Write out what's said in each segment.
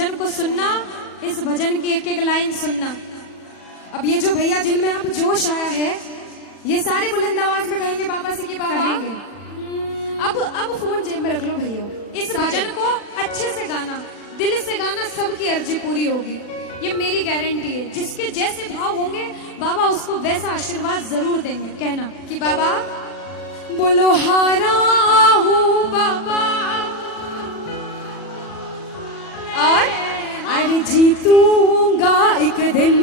भजन को सुनना, इस भजन की एक एक लाइन सुनना। अब ये जो भैया जिनमें अब जोश आया है, ये सारे बुलंद आवाज में कहेंगे बाबा से कि बाबा अब फोन जेब में रख लो भैया, इस भजन को अच्छे से गाना, दिल से गाना, सबकी अर्जी पूरी होगी, ये मेरी गारंटी है। जिसके जैसे भाव होंगे बाबा उसको वैसा आशीर्वाद जरूर देंगे। कहना कि बाबा बोलो हारा हूँ बाबा और अरे जीतूंगा एक दिन।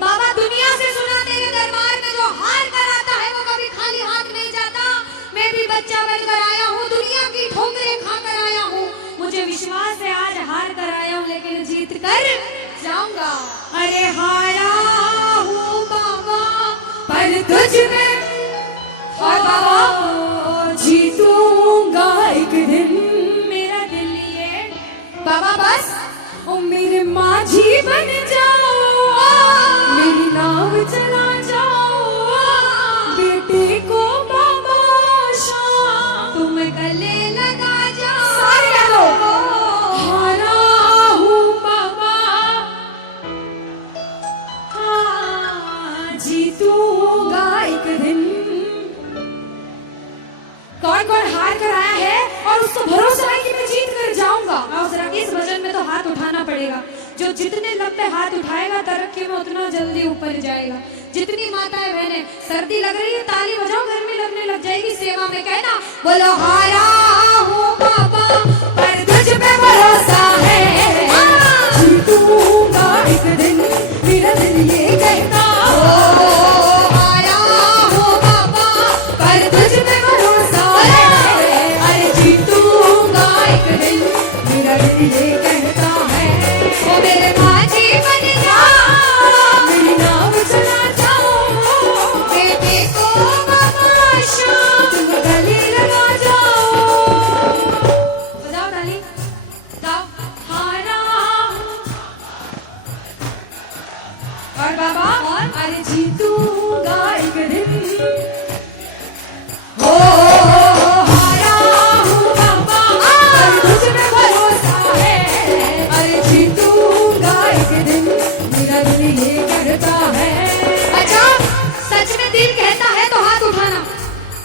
बाबा दुनिया से सुना तेरे दरबार में जो हार कर आता है वो कभी खाली हाथ नहीं जाता। मैं भी बच्चा बनकर आया हूँ, दुनिया की ठोकरें खाकर आया हूँ, मुझे विश्वास है आज हार कर आया हूँ लेकिन जीत कर जाऊंगा। अरे हारा हूँ बाबा पर तुझ में और बाबा जीतूंगा एक दिन। मेरा दिल ये बाबा बस ओ मेरे माझी बन जाओ, मेरी नाव चला जाओ, बेटे को बाबा शाम तुम गले लगा जाओ। हारा हूँ बाबा हाँ जीतूंगा एक दिन। कौन कौन हार कर आया है और उसको भरोसा है कि मैं जीत कर जाऊंगा? और जरा इस भजन में तो हाथ उठाना पड़ेगा। जो जितने लंबे हाथ उठाएगा तरक्की में उतना जल्दी ऊपर जाएगा। जितनी माताएं बहनें सर्दी लग रही है ताली बजाओ, गर्मी लगने लग जाएगी सेवा में। कहना बोलो हारा हूँ बाबा पर तुझ पे भरोसा है, जीतूंगा एक दिन। मेरा दिल ये कहता ये कहता है ओ मेरे माझी बन जाओ, मेरी नाव चला जाओ, बेटे को बाबा शाम तुम गले लगा जाओ। बजाओ ताली, गाओ हारा और बाबा और अरे जीतूंगा एक दिन। दिल कहता है तो हाथ उठाना।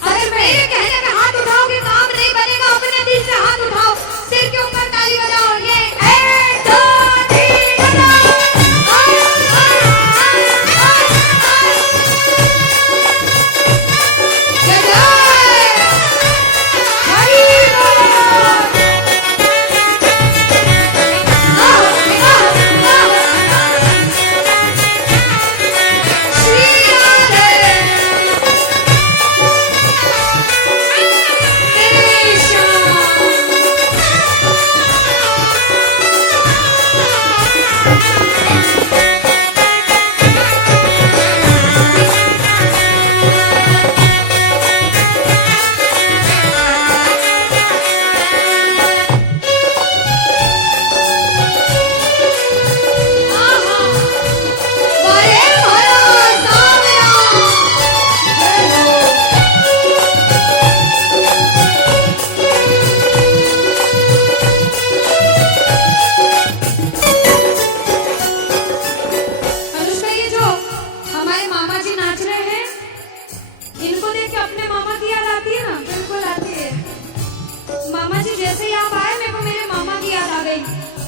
अगर मेरे कहने पे हाथ उठाओगे काम नहीं बनेगा, अपने दिल से हाथ उठाओ, सिर के ऊपर ताली बजाओ। ये 1 2 3 बजाओ।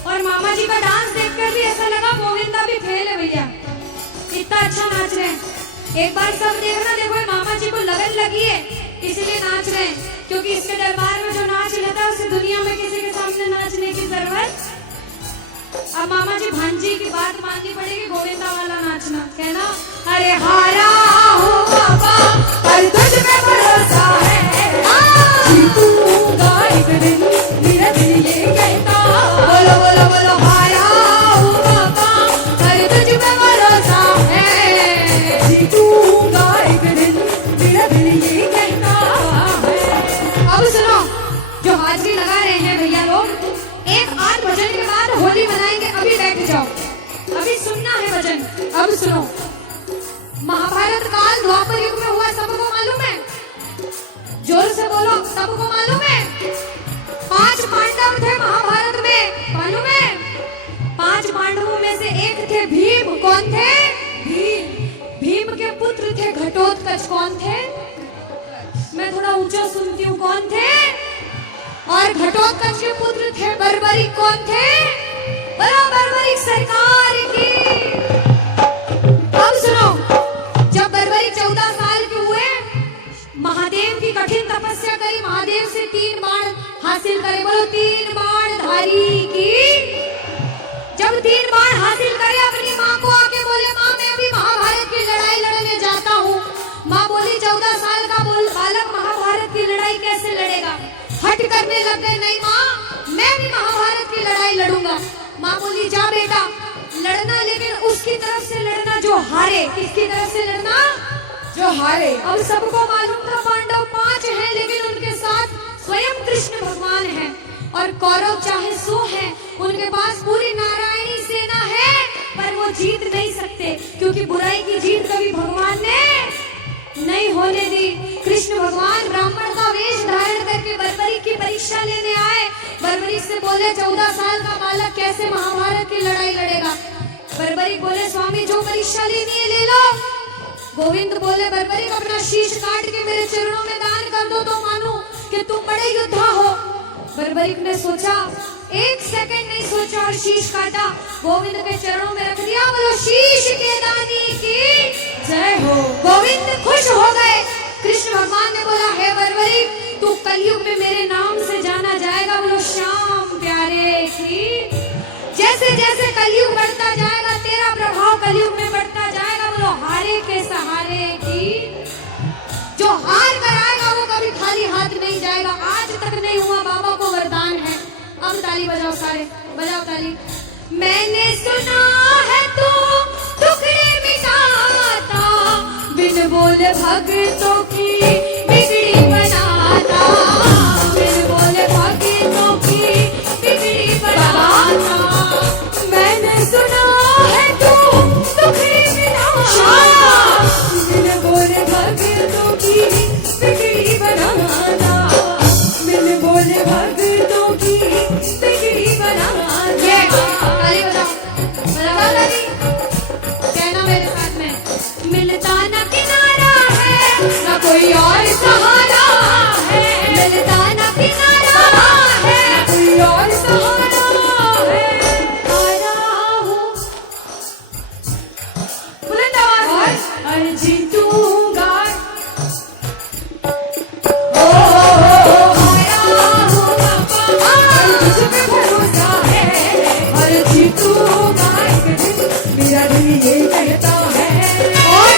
और मामा जी का डांस देखकर भी ऐसा लगा गोविंदा भी फेल है भैया, इतना अच्छा नाच रहे हैं। एक बार सब देखना, देखो मामा जी को लगन लगी है इसीलिए नाच रहे हैं, क्योंकि इसके दरबार में जो नाच लेता है उसे दुनिया में किसी के सामने नाचने की जरूरत। अब मामा जी भांजी की बात माननी पड़ेगी, गोविंदा वाला नाचना। कहना अरे हारा हूँ बाबा पर तुझ पे भरोसा है, जीतूंगा एक दिन। मेरा दिल ये कहता बोलो बोलो बोलो हारा हूँ बाबा पर तुझ पे भरोसा है, जीतूंगा एक दिन। मेरा दिल ये कहता है। अब सुनो, जो हाजिरी लगा रहे हैं भैया लोग, 1-8 भजन के बाद होली मनाएंगे। अभी बैठ जाओ, अभी सुनना है भजन। अब सुनो, महाभारत काल द्वापर युग में हुआ, सबको मालूम है? जोर से बोलो, सबको मालूम है? 5 पांडव थे महाभारत पूछो सुनती हूँ कौन थे? और घटोत्कच के पुत्र थे बर्बरिक, कौन थे? बोलो बर्बरिक सरकार की। अब सुनो, जब बर्बरिक 14 साल के हुए, महादेव की कठिन तपस्या करी, महादेव से 3 बाण हासिल करे। बोलो 3 बाण धारी की। जब 3 बाण हासिल करे, अपनी माँ को आके बोले, माँ मैं अभी महाभारत की लड़ाई लड़ने जाता हूँ। माँ बोली 14 साल का बालक महाभारत की लड़ाई कैसे लड़ेगा? हट करने लग गए, नहीं माँ मैं भी महाभारत की लड़ाई लड़ूंगा। माँ बोली जा बेटा लड़ना, लेकिन उसकी तरफ से लड़ना जो हारे। किसकी तरफ से लड़ना? जो हारे। अब सबको मालूम था पांडव 5 हैं, लेकिन उनके साथ स्वयं कृष्ण भगवान हैं। और कौरव चाहे 100 हैं, उनके पास पूरी नारायणी सेना है, पर वो जीत नहीं सकते, क्योंकि बुराई की जीत कभी भगवान ने नहीं होने दी। कृष्ण भगवान ब्राह्मण का वेश धारण करके बर्बरिक की परीक्षा लेने आए। बर्बरिक से बोले 14 साल का बालक कैसे महाभारत की लड़ाई लड़ेगा? बर्बरिक बोले स्वामी जो परीक्षा लेनी है ले लो। गोविंद बोले बर्बरिक अपना शीश काट के मेरे चरणों में दान कर दो तो मानूं कि तुम बड़े योद्धा हो। बर्बरिक ने सोचा, 1 सेकंड नहीं सोचा और शीश काटा, गोविंद के चरणों में रख दिया। बोलो शीश के दानी की जय हो। गोविंद खुश हो गए। कृष्ण भगवान ने बोला हे बर्बरिक तू कलयुग में मेरे नाम से जाना जाएगा। बोलो श्याम प्यारे की। जैसे जैसे कलयुग बढ़ता जाएगा तेरा प्रभाव कलयुग में बढ़ता जाएगा। बोलो हारे के सहारे की। जो हार कर आएगा वो कभी खाली हाथ नहीं जाएगा। आज तक नहीं हुआ, बाबा को वरदान है। अब ताली बजाओ सारे, बजाओ ताली। मैंने सुना है तू टुकड़े मिटाता, बिन बोले भक्तों की बिगड़ी बनाता, बिन बोले भक्तों की बिगड़ी बनाता। मैंने सुना है तू टुकड़े मिटाता, बिन बोले भक्तों की बिगड़ी बनाता, बिन बोले भक्तों की बिगड़ी बनाता। ताली बजाओ, बजाओ ताली। कहना मेरे साथ में, मिलता ना किनारा है ना कोई और सहारा है, मिलता ना किनारा है ना कोई और सहारा है। आया हूँ बुलंद आवाज और जीतूंगा। मेरा दिल ये कहता है और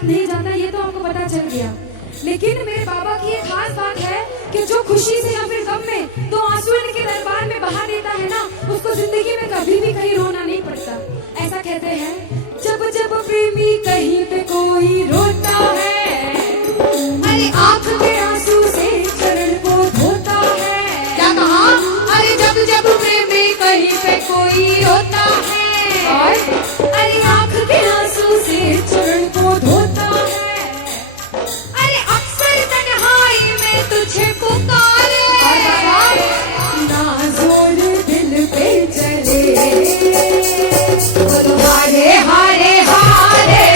नहीं जाता, ये तो आपको पता चल गया। लेकिन मेरे बाबा की एक खास बात है कि जो खुशी से या फिर गम में दो आंसू इनके दरबार में बहा देता है ना, उसको जिंदगी में कभी भी कहीं रोना नहीं पड़ता। ऐसा कहते हैं जब जब प्रेमी कहीं पे कोई रोता है, अरे आंख के आंसू से चरण को धोता है। क्या कहा? अरे जब जब प्रेमी कहीं पे कोई रोता है, अरे आंख के आंसू से चरण को धोता है। अरे अक्सर तन्हाई में तुझे पुकारे, ना जोर दिल पे चले, बोलो हारे हारे हारे।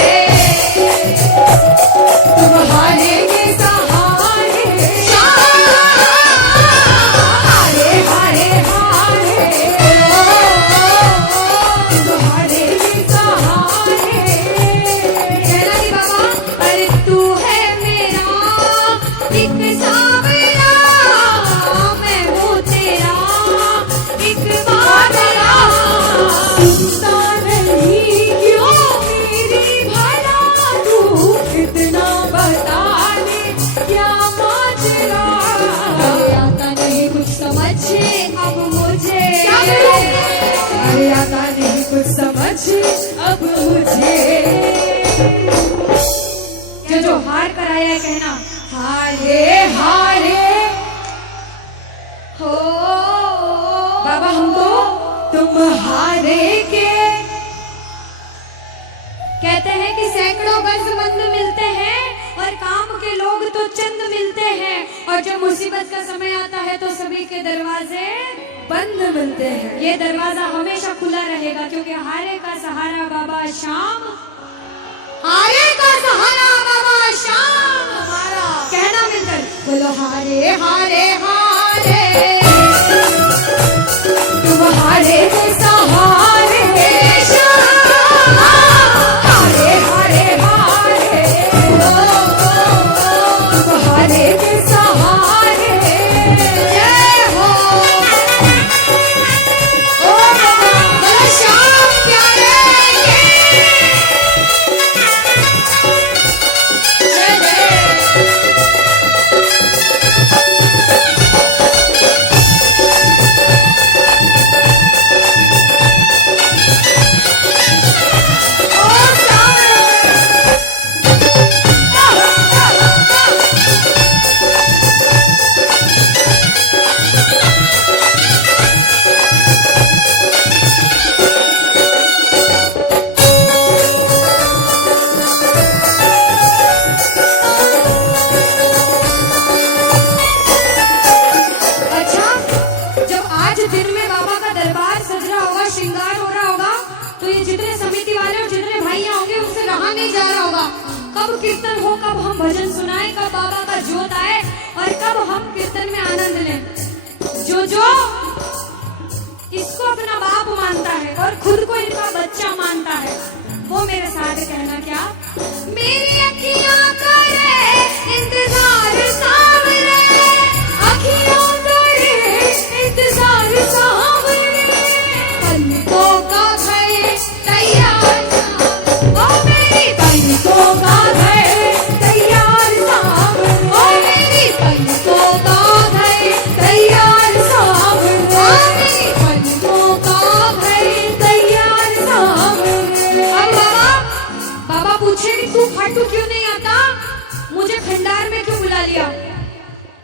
कुछ समझ अब मुझे। जो हार कर आया है कहना हारे हारे हो बाबा, हमको तुम हारे के। कहते हैं कि सैकड़ों गजमंद मिलते हैं और काम के लोग तो चंद मिलते हैं, और जब मुसीबत का समय आता है तो सभी के दरवाजे बंद मिलते हैं। ये दरवाजा हमेशा खुला रहेगा, क्योंकि हारे का सहारा बाबा शाम, हारे का सहारा बाबा शाम हमारा। कहना मिलकर बोलो हारे हारे हारे, तुम हारे के सहारे शाम, हारे हारे हारे, तुम हारे के सहारे। जय हो ओ बाबा शाम प्यारे कीर्तन हो, कब हम भजन सुनाए, कब बाबा का जोत आए और कब हम कीर्तन में आनंद लें। जो इसको अपना बाप मानता है और खुद को इनका बच्चा मानता है, वो मेरे साथ कहना क्या, मेरी अखियां करे इंतजार सावरे, अखियां करे इंतजार सावरे, पलकों का भय तैयार, ओ मेरी पलकों का खाटू क्यों नहीं आता, मुझे खंडार में क्यों बुला लिया।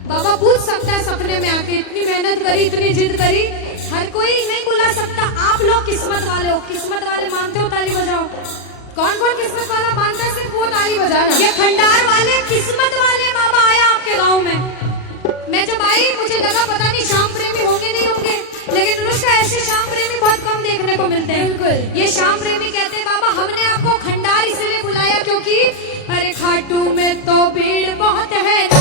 बाबा पूछ सकता है सपने में आके, इतनी मेहनत करी, इतनी जिद करी, हर कोई नहीं बुला सकता। आप लोग किस्मत वाले हो, किस्मत वाले मानते हो ताली बजाओ। कौन कौन किस्मत वाला मानता है, सिर्फ वो ताली बजाना। ये खंडार वाले किस्मत वाले बाबा आया आपके गाँव में। मैं जब आई मुझे लगा पता नहीं श्याम प्रेमी होंगे नहीं होंगे, लेकिन उसका ऐसे श्याम प्रेमी बहुत कम देखने को मिलते हैं। ये श्याम प्रेमी कहते हैं बाबा हमने आपको खंडार इसलिए बुलाया क्योंकि अरे खाटू में तो भीड़ बहुत है।